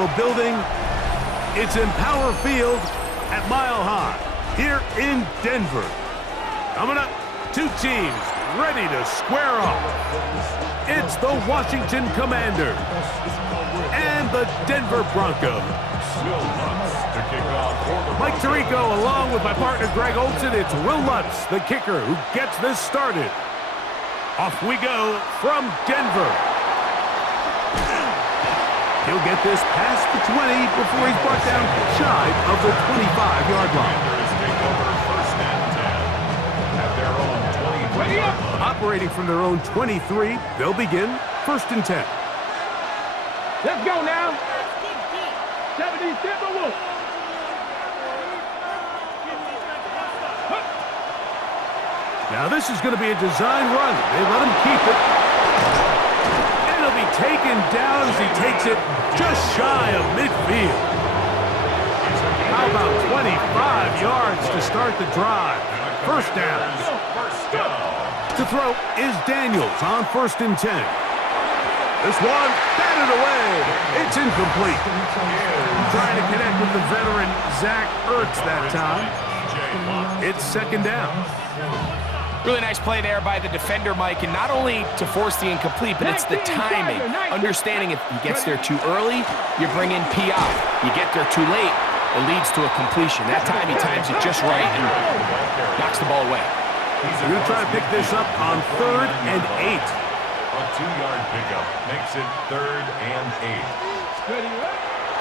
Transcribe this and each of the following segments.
Capitol building. It's in Power Field at Mile High here in Denver. Coming up, two teams ready to square off. It's the Washington Commanders and the Denver Broncos. Mike Tirico along with my partner Greg Olson. It's Will Lutz, the kicker, who gets this started. Off we go from Denver. He'll get this past the 20 before he's brought down shy of the 25-yard line. Operating from their own 23, they'll begin 1st and 10. Let's go now. 70 Timberwolves. Now this is going to be a design run. They let him keep it. And it'll be taken down as he takes it just shy of midfield. How about 25 yards to start the drive? First down. To throw is Daniels on 1st and 10. This one batted away. It's incomplete. Trying to connect with the veteran Zach Ertz that time. It's 2nd down. Really nice play there by the defender, Mike, and not only to force the incomplete, but it's the timing. Understanding if he gets there too early, you bring in PI. You get there too late, it leads to a completion. That time he times it just right and knocks the ball away. He's going to try to pick this up on 3rd and 8. A 2-yard pickup makes it 3rd and 8.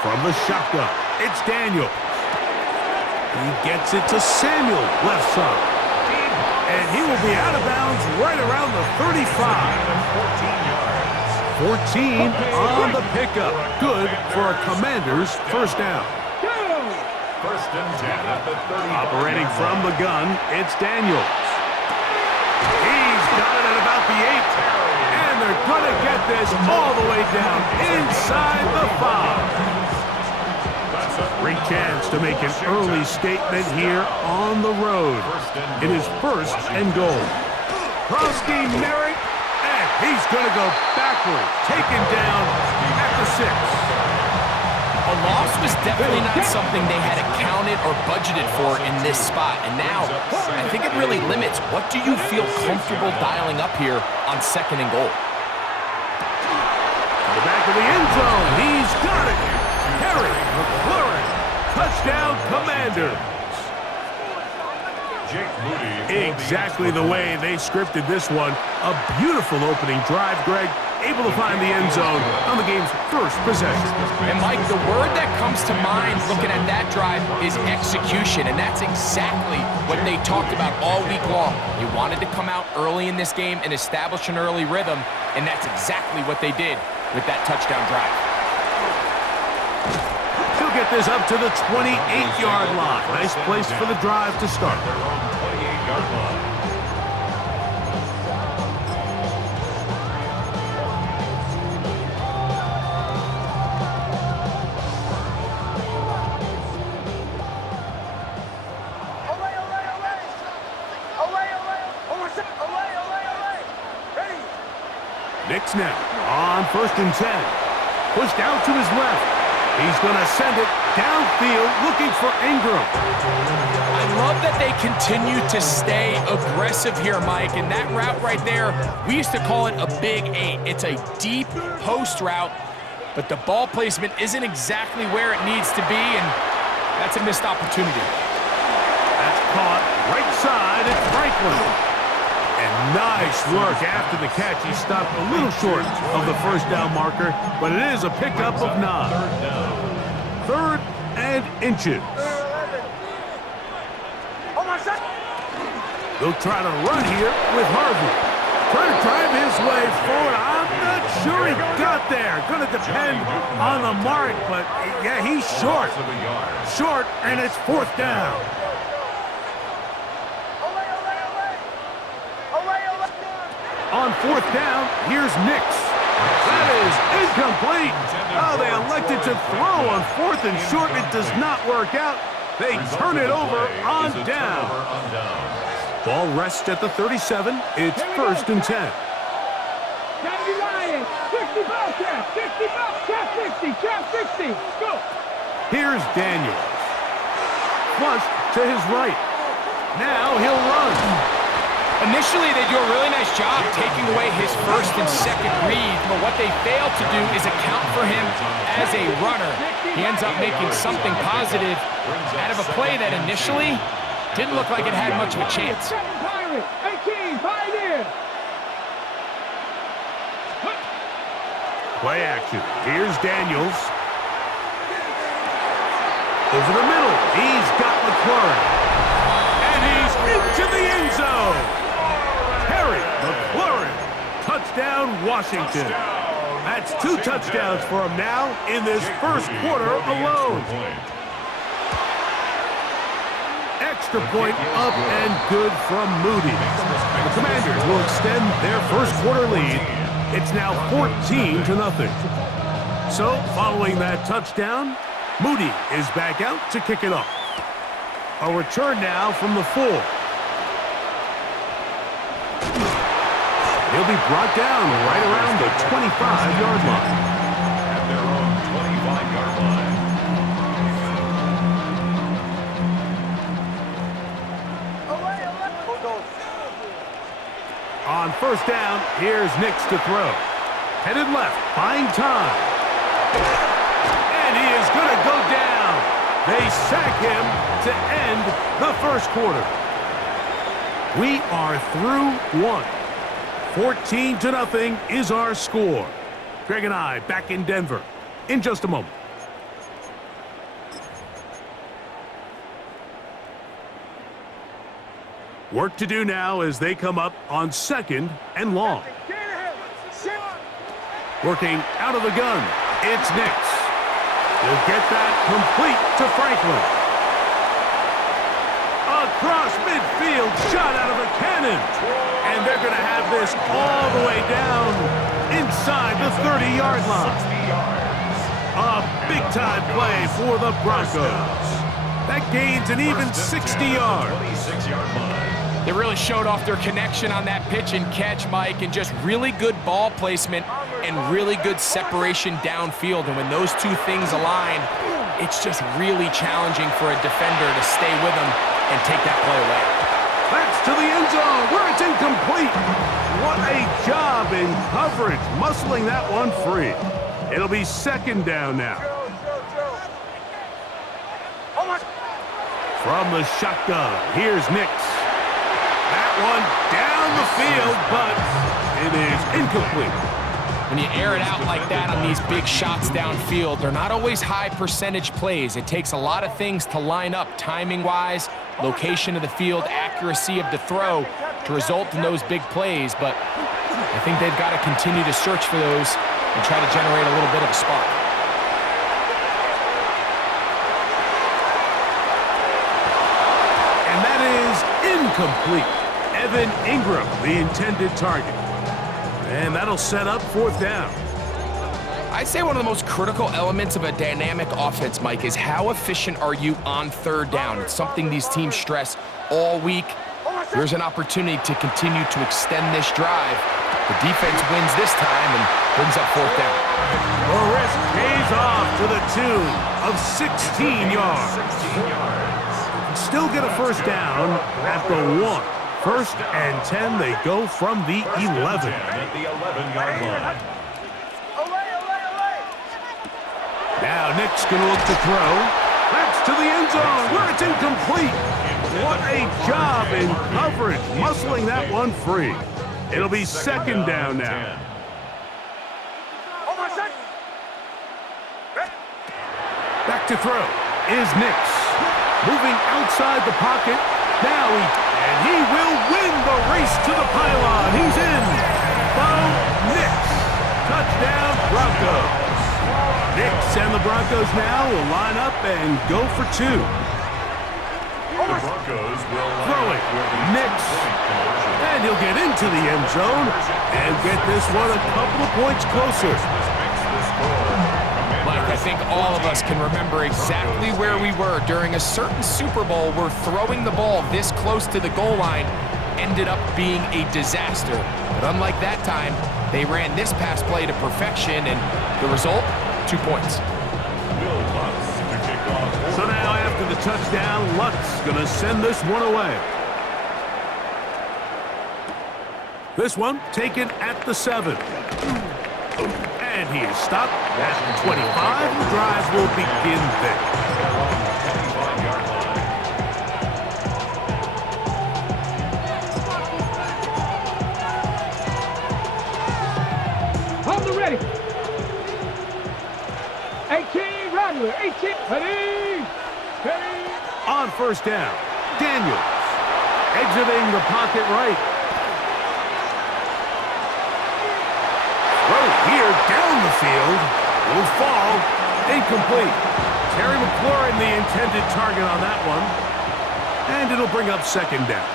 From the shotgun, it's Daniel. He gets it to Samuel, left side. And he will be out of bounds right around the 35. 14 on the pickup. Good for a Commander's first down. 1st and 10 at the 30. Operating from the gun, it's Daniels. He's got it at about the 8. And they're going to get this all the way down inside the 5. Great chance to make an early statement here on the road. It is 1st and goal. Krosky Merrick, and he's going to go backwards, taken down at the 6. A loss was definitely not something they had accounted or budgeted for in this spot. And now, I think it really limits what do you feel comfortable dialing up here on 2nd and goal. To the back of the end zone, he's got it. Harry McLaurin, touchdown Commander. Exactly the way they scripted this one. A beautiful opening drive, Greg. Able to find the end zone on the game's first possession. And Mike, the word that comes to mind looking at that drive is execution, and that's exactly what they talked about all week long. They wanted to come out early in this game and establish an early rhythm, and that's exactly what they did with that touchdown drive. He'll get this up to the 28-yard line. Nice place for the drive to start. 28-yard line. Knicks now on 1st and 10. Pushed out to his left. He's going to send it downfield looking for Ingram. I love that they continue to stay aggressive here, Mike. And that route right there, we used to call it a big 8. It's a deep post route, but the ball placement isn't exactly where it needs to be, and that's a missed opportunity. That's caught right side at Franklin. And nice work after the catch. He stopped a little short of the first down marker, but it is a pickup of 9. 3rd and inches. They'll try to run here with Harvey. Trying to drive his way forward. I'm not sure he got there. Going to depend on the mark, but yeah, he's short. Short, and it's 4th down. On 4th down, here's Nix. That is incomplete. Oh, they elected to throw on 4th and short. It does not work out. They turn it over on down. Ball rests at the 37. It's 1st and 10. 60 ball cap. 60 ball cap. 60. Cap 60. Go. Here's Daniels. Flush to his right. Now he'll run. Initially, they do a really nice job taking away his first and second read, but what they fail to do is account for him as a runner. He ends up making something positive out of a play that initially didn't look like it had much of a chance. Pirate. 18. Pioneer. Play action. Here's Daniels. Over the middle. He's got McLaurin. And he's into the end zone. Harry McLaurin. Touchdown, Washington. That's 2 touchdowns for him now in this first quarter alone. Extra point up and good from Moody. The Commanders will extend their first quarter lead. It's now 14-0. So, following that touchdown, Moody is back out to kick it off. A return now from the 4. He'll be brought down right around the 25-yard line. At their own 25-yard line. On first down, here's Nix to throw. Headed left, buying time. And he is going to go down. They sack him to end the first quarter. We are through 1. 14-0 is our score. Greg and I back in Denver in just a moment. Work to do now as they come up on 2nd and long. Working out of the gun, it's Nix. He'll get that complete to Franklin. Across midfield, shot out of a cannon. And they're going to have this all the way down inside the 30-yard line. A big-time play for the Broncos. That gains an even 60 yards. 26-yard line. They really showed off their connection on that pitch and catch, Mike, and just really good ball placement and really good separation downfield. And when those two things align, it's just really challenging for a defender to stay with them and take that play away. That's to the end zone where it's incomplete. What a job in coverage, muscling that one free. It'll be 2nd down now. From the shotgun, here's Nix. That one down the field, but it is incomplete. When you air it out like that on these big shots downfield, they're not always high percentage plays. It takes a lot of things to line up timing-wise, location of the field, accuracy of the throw to result in those big plays. But I think they've got to continue to search for those and try to generate a little bit of a spark. And that is incomplete. Evan Ingram, the intended target. And that'll set up 4th down. I'd say one of the most critical elements of a dynamic offense, Mike, is how efficient are you on 3rd down? It's something these teams stress all week. Here's an opportunity to continue to extend this drive. The defense wins this time and brings up 4th down. The risk pays off to the tune of 16 yards. Still get a first down at the 1. 1st and 10, they go from the 11. At the 11-yard line. Now Nick's going to look to throw. That's to the end zone where it's incomplete. What a job in coverage, muscling that one free. It'll be 2nd down now. Back to throw is Nix. Moving outside the pocket. Now he will win the race to the pylon. He's in. Bo Nix. Touchdown, Broncos. Nix and the Broncos now will line up and go for 2. The Broncos will Throwing. Nix. And he'll get into the end zone and get this one a couple of points closer. Mike, I think all of us can remember exactly where we were during a certain Super Bowl where throwing the ball this close to the goal line ended up being a disaster. But unlike that time, they ran this pass play to perfection, and the result, 2 points. So now after the touchdown, Luck's going to send this one away. This one taken at the 7. And he is stopped at the 25. The drive will begin there. Hold the ready. 18, Rattler. 18. Ready. Ready. On first down, Daniels exiting the pocket right. Throw here down the field. Will fall. Incomplete. Terry McLaurin the intended target on that one. And it'll bring up second down.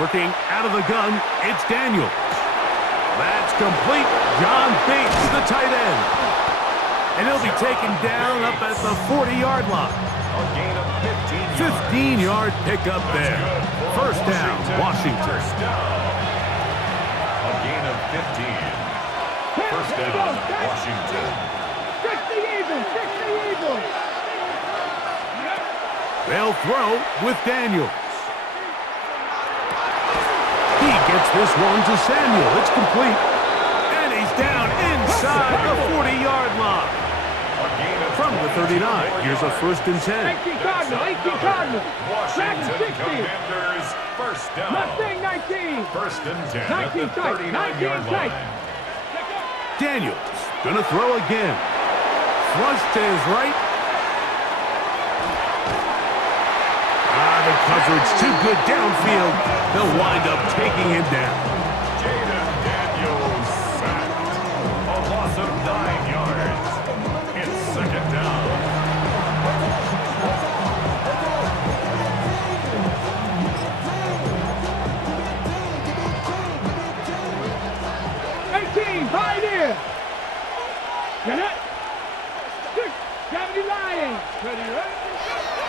Working out of the gun, it's Daniels. That's complete. John Bates, the tight end. And he'll be taken down up at the 40-yard line. 15-yard pickup there. First down, Washington. A gain of 15. First down, Washington. 60 Eagles. 60 Eagles. They'll throw with Daniels. He gets this one to Samuel. It's complete. And he's down inside the 40-yard line. From the 39, here's a 1st and 10. 18 Cardinal. 18 Cardinal. Washington 60. Commanders, first down. Mustang 19. First and 10 at 19 the tight. 39-yard 19 tight. line. Daniels gonna throw again. Flush to his right. The coverage too good downfield. They'll wind up taking him down. Jaden Daniels sacked. A loss of 9 yards. It's second down. Pioneer. Get it. 70 Lions. Ready, ready.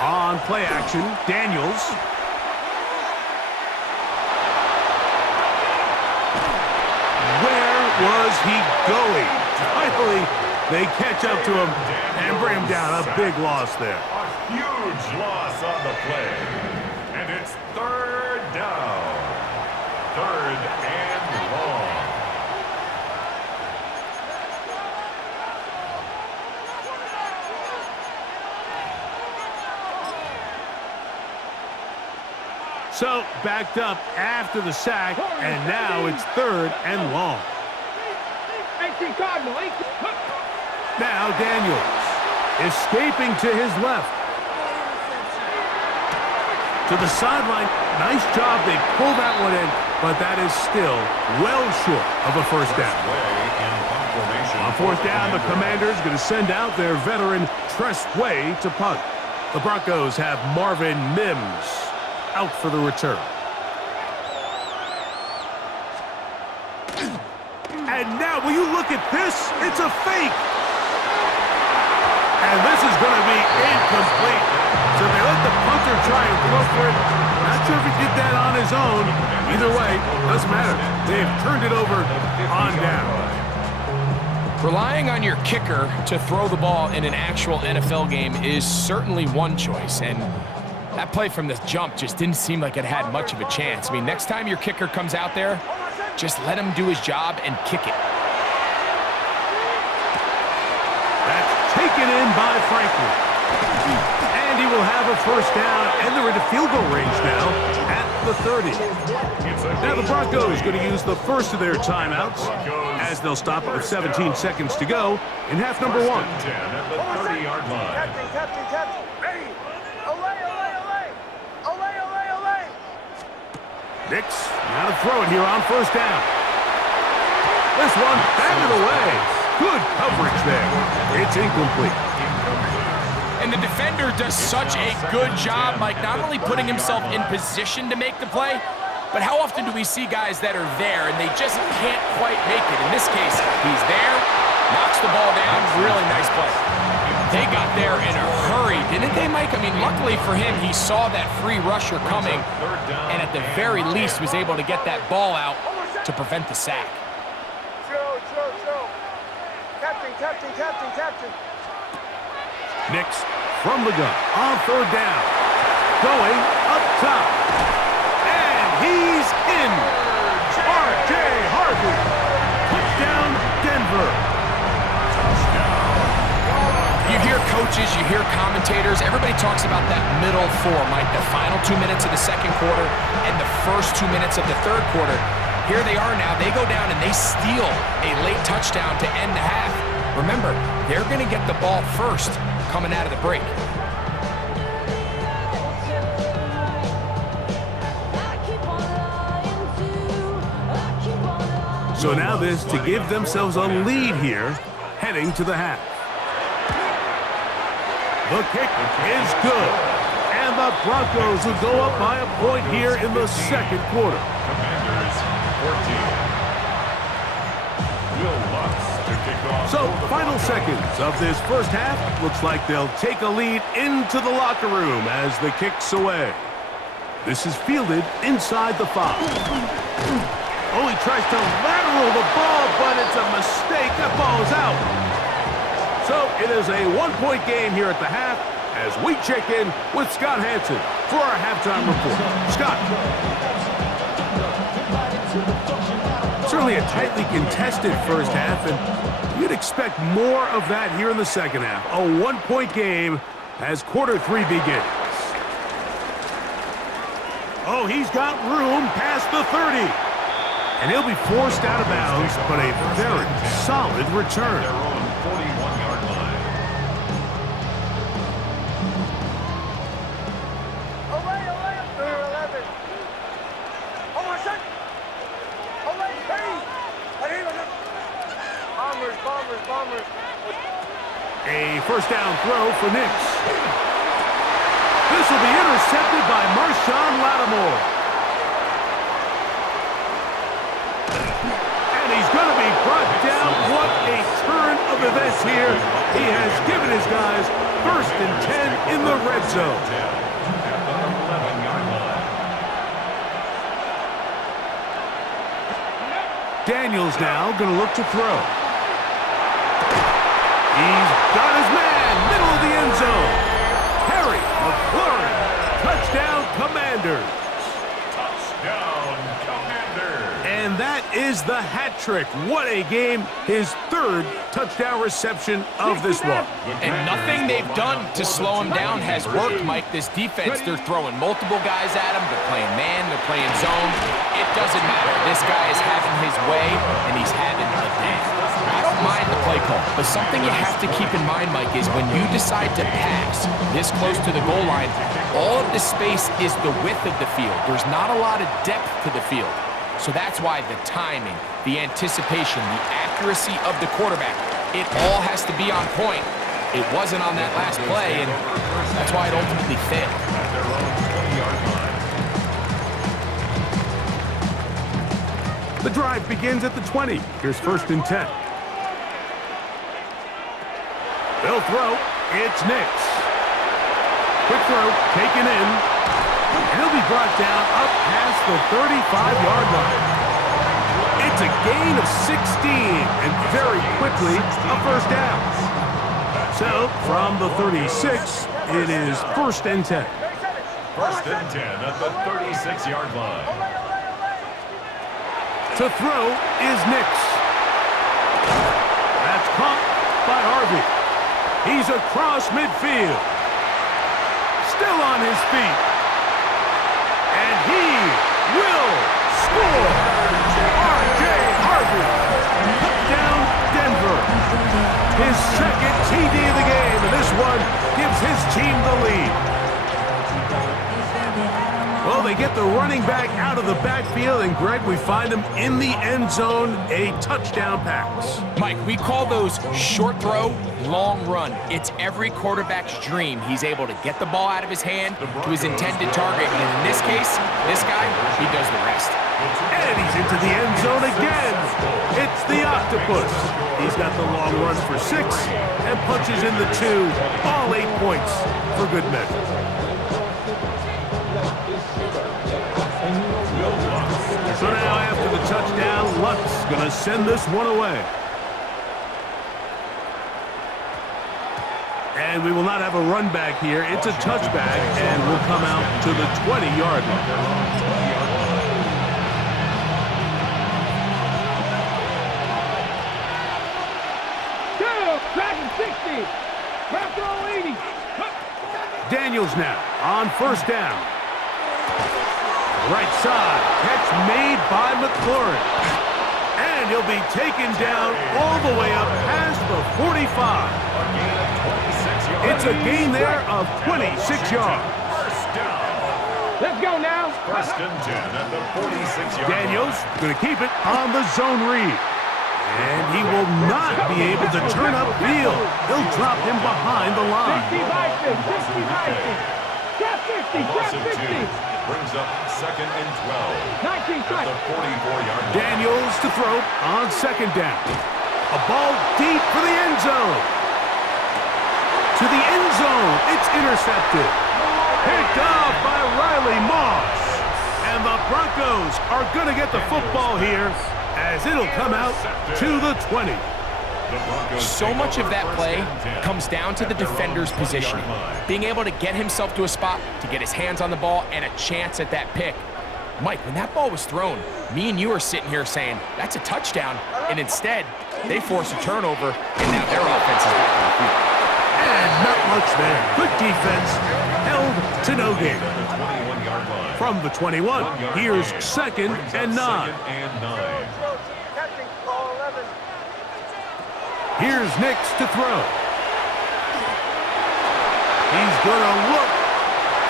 On play action, Daniels. Where was he going? Finally, they catch up to him and bring him down. A big loss there. A huge loss on the play. And it's third down. Third and long. So, backed up after the sack, and now it's third and long. 18 Cardinal. 18. Now Daniels, escaping to his left. To the sideline. Nice job. They pull that one in, but that is still well short of a first down. On fourth down, the Commanders going to send out their veteran Tress Way to punt. The Broncos have Marvin Mims out for the return. And now, will you look at this? It's a fake. And this is going to be incomplete. So they let the punter try and go for it. Not sure if he did that on his own. Either way, doesn't matter. They've turned it over on down. Relying on your kicker to throw the ball in an actual NFL game is certainly one choice, and that play from the jump just didn't seem like it had much of a chance. I mean, next time your kicker comes out there, just let him do his job and kick it. That's taken in by Franklin. And he will have a first down, and they're into field goal range now at the 30. Now the Broncos going to use the first of their timeouts as they'll stop with 17 seconds to go in half number 1. 10 at the 30-yard line. Captain. Ready. Olay. Nix, now to throw it here on first down. This one batted away. Good coverage there. It's incomplete. And the defender does such a good job, Mike, not only putting himself in position to make the play, but how often do we see guys that are there and they just can't quite make it? In this case, he's there, knocks the ball down, really nice play. They got there in a hurry, didn't they, Mike? I mean, luckily for him, he saw that free rusher coming and at the very least was able to get that ball out to prevent the sack. Captain. Nix from the gun on third down. Going up top. And he's in. R.J. Harvey. Touchdown, Denver. You hear coaches, you hear commentators, everybody talks about that middle four, Mike, the final 2 minutes of the second quarter and the first 2 minutes of the third quarter. Here they are now. They go down and they steal a late touchdown to end the half. Remember, they're going to get the ball first coming out of the break. So now this to give themselves a lead here, heading to the half. The kick is good. And the Broncos will go up by a point here in the second quarter. Commanders 14. Will Lutz to kick off. So, final seconds of this first half. Looks like they'll take a lead into the locker room as the kick's away. This is fielded inside the 5. Oh, he tries to lateral the ball, but it's a mistake. That ball is out. So it is a one-point game here at the half as we check in with Scott Hansen for our halftime report. Scott. Certainly a tightly contested first half, and you'd expect more of that here in the second half. A one-point game as quarter 3 begins. Oh, he's got room past the 30. And he'll be forced out of bounds, but a very solid return. Their own 41-yard line. Away, 11. Oh, my son. Away, Bombers. A first down throw for Nix. This will be intercepted by Marshawn Lattimore. He's going to be brought down. What a turn of events here. He has given his guys 1st and 10 in the red zone. At the 11-yard line. Daniels now going to look to throw. He's got his man, middle of the end zone. Harry McLaurin, touchdown Commanders. Touchdown, Commanders. And that is the hat trick. What a game. His 3rd touchdown reception of this one. And nothing they've done to slow him down has worked, Mike. This defense, they're throwing multiple guys at him. They're playing man, they're playing zone. It doesn't matter. This guy is having his way, and he's having a day. I don't mind the play call, but something you have to keep in mind, Mike, is when you decide to pass this close to the goal line, all of the space is the width of the field. There's not a lot of depth to the field. So that's why the timing, the anticipation, the accuracy of the quarterback, it all has to be on point. It wasn't on that last play, and that's why it ultimately failed. At their own 20-yard line. The drive begins at the 20. Here's 1st and 10. They'll throw. It's Nix. Quick throw, taken in. And he'll be brought down up past the 35-yard line. It's a gain of 16, and very quickly a first down. So, from the 36, it is 1st and 10. 1st and 10 at the 36-yard line. To throw is Nix. That's caught by Harvey. He's across midfield. Still on his feet. And he will score. R.J. Harvey. Touchdown, Denver. His 2nd TD of the game, and this one gives his team the lead. So they get the running back out of the backfield, and Greg, we find him in the end zone, a touchdown pass. Mike, we call those short throw, long run. It's every quarterback's dream. He's able to get the ball out of his hand to his intended target, and in this case, this guy, he does the rest. And he's into the end zone again. It's the octopus. He's got the long run for 6 and punches in the 2, all 8 points for good measure. So now after the touchdown, Luck's going to send this one away. And we will not have a run back here. It's a touchback, and we'll come out to the 20-yard line. Daniels now on first down. Right side, catch made by McLaurin. And he'll be taken down all the way up past the 45. It's a gain there of 26 yards. Let's go now. First and 10 at the 46-yard line. Daniels going to keep it on the zone read. And he will not be able to turn upfield. He'll drop him behind the line. 60 by 50, 60 by 50. Got 50, got 50. Brings up second and 12. 19 At the 44-yard line. Daniels to throw on second down. A ball deep for the end zone. To the end zone. It's intercepted. Picked off by Riley Moss. And the Broncos are going to get the football here, as it'll come out to the 20. So much of that play comes down to the defender's positioning. Being able to get himself to a spot, to get his hands on the ball, and a chance at that pick. Mike, when that ball was thrown, me and you are sitting here saying, that's a touchdown. And instead, they force a turnover, and now their offense is back on the field. And not much there. Good defense, held to no gain. From the 21, here's second and 9. Here's Nix to throw. He's going to look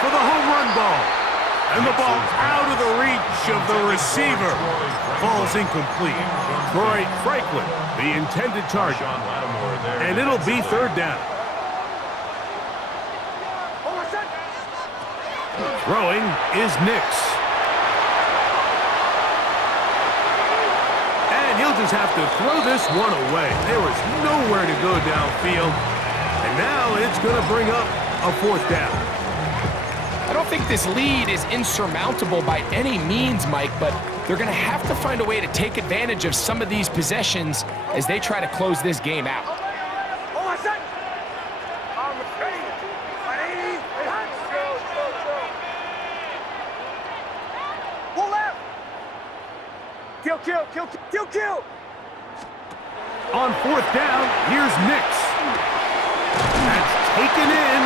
for the home run ball. And the ball out of the reach of the receiver. Falls incomplete. Troy Franklin, the intended target. And it'll be third down. Throwing is Nix. And he'll just have to throw this one away. There was nowhere to go downfield. And now it's going to bring up a fourth down. I don't think this lead is insurmountable by any means, Mike, but they're going to have to find a way to take advantage of some of these possessions as they try to close this game out. Kill. On fourth down, here's Nix. That's taken in,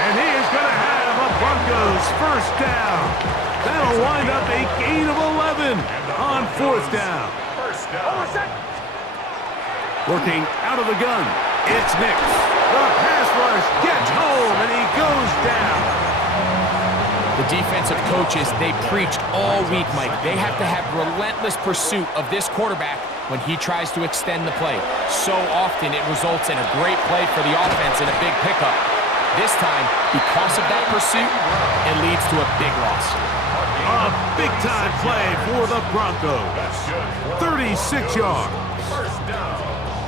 and he is going to have a Broncos first down. That'll wind up a gain of 11 on fourth down. Working out of the gun, it's Nix. The pass rush gets home, and he goes down. The defensive coaches, they preached all week, Mike. They have to have relentless pursuit of this quarterback when he tries to extend the play. So often it results in a great play for the offense and a big pickup. This time, because of that pursuit, it leads to a big loss. A big-time play for the Broncos. 36 yards.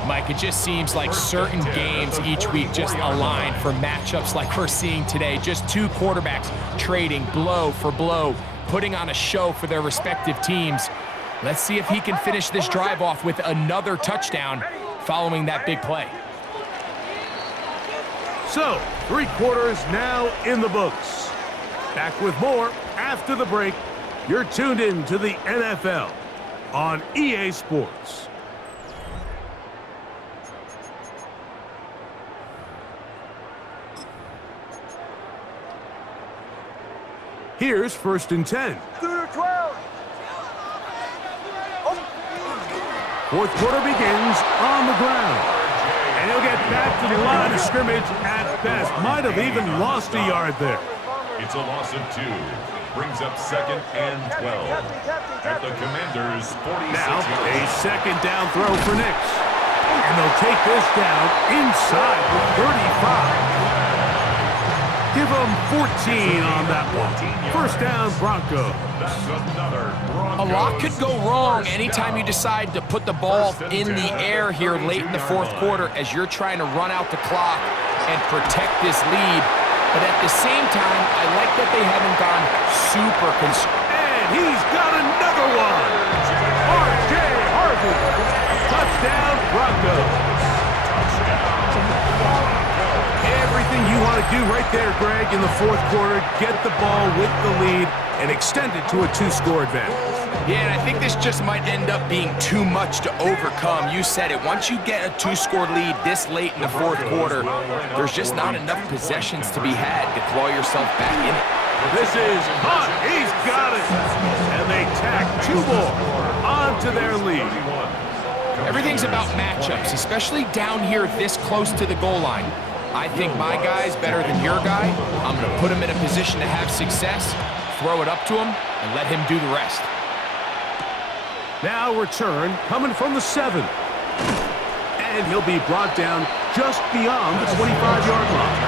Mike, it just seems like certain games each week just align for matchups like we're seeing today. Just two quarterbacks trading blow for blow, putting on a show for their respective teams. Let's see if he can finish this drive off with another touchdown following that big play. So, 3 quarters now in the books. Back with more after the break. You're tuned in to the NFL on EA Sports. Here's first and 10. Fourth quarter begins on the ground. And he'll get back to the line of scrimmage at best. Might have even lost a yard there. It's a loss of 2. brings up 2nd and 12 at the Commanders' 46 Now, yard a line. second down throw for Nix. And they'll take this down inside the 35. Give them 14 on that one. First down, Broncos. That's another A lot could Broncos go wrong first anytime you down. decide to put the ball in the air here late in the fourth quarter as you're trying to run out the clock and protect this lead. But at the same time, I like that they haven't gone super conservative. And he's got another one. R.J. Harvey. Touchdown, Broncos. Everything you want to do right there, Greg, in the fourth quarter, get the ball with the lead and extend it to a 2-score advantage. Yeah, and I think this just might end up being too much to overcome. You said it. Once you get a 2-score lead this late in the fourth quarter, there's just not enough possessions to be had to claw yourself back in it. This is hot. He's got it. And they tack 2 more onto their lead. Everything's about matchups, especially down here this close to the goal line. I think my guy's better than your guy. I'm going to put him in a position to have success, throw it up to him, and let him do the rest. Now return coming from the 7. And he'll be brought down just beyond the 25-yard line.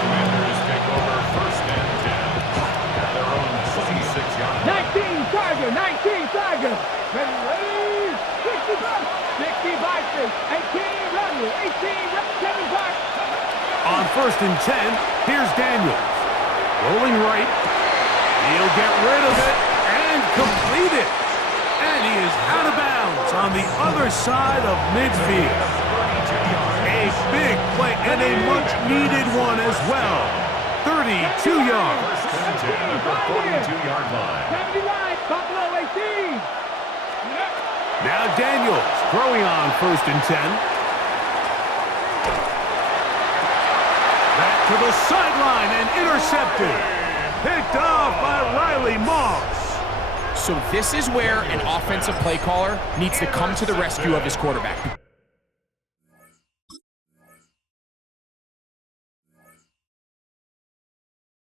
Commanders take over 1st and 10 at their own 26-yard line. 19 Tiger, 19 Tiger. Ready, 60 Vikings, 18 Rebel, 18 Rebel, 75. On 1st and 10, here's Daniels. Rolling right. He'll get rid of it and complete it. And he is out of bounds on the other side of midfield. A big play and a much-needed one as well. 32 yards. 1st and 10 at the 42-yard line. 79, Buffalo 18. Now Daniels throwing on 1st and 10. Back to the sideline and intercepted. Picked off by Riley Moss. So this is where an offensive play caller needs to come to the rescue of his quarterback.